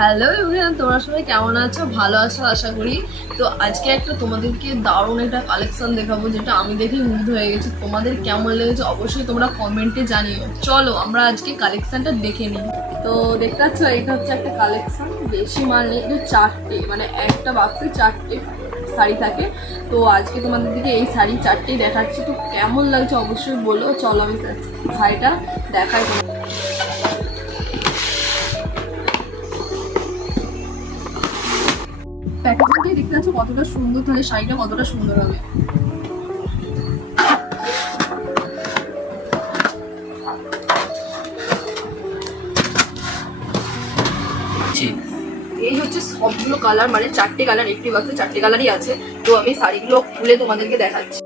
Hello everyone, তোমরা সবাই কেমন আছো? ভালো আছো আশা করি। তো আজকে একটা তোমাদেরকে দারুণ একটা কালেকশন দেখাবো, যেটা আমি দেখে মুগ্ধ হয়ে গেছি। তোমাদের কেমন লেগেছে অবশ্যই তোমরা কমেন্টে জানিও। চলো আমরা আজকে কালেকশনটা দেখে নিই। তো দেখতে পাচ্ছ, এটা হচ্ছে একটা কালেকশন, বেশি মাল নেই, এটা চারটে, মানে একটা বাক্সে চারটে শাড়ি থাকে। তো আজকে তোমাদের দিকে এই শাড়ি চারটেই দেখাচ্ছি। তো কেমন লাগছে অবশ্যই বলো। চলো আমি শাড়িটা দেখাই। প্যাকেজিংটাই দেখতে পাচ্ছ কতটা সুন্দর, তাহলে শাড়িটা কতটা সুন্দর হবে। এই হচ্ছে সবগুলো কালার, মানে চারটে কালার, একটি বাক্সে চারটে কালারই আছে। তো আমি শাড়িগুলো খুলে তোমাদেরকে দেখাচ্ছি।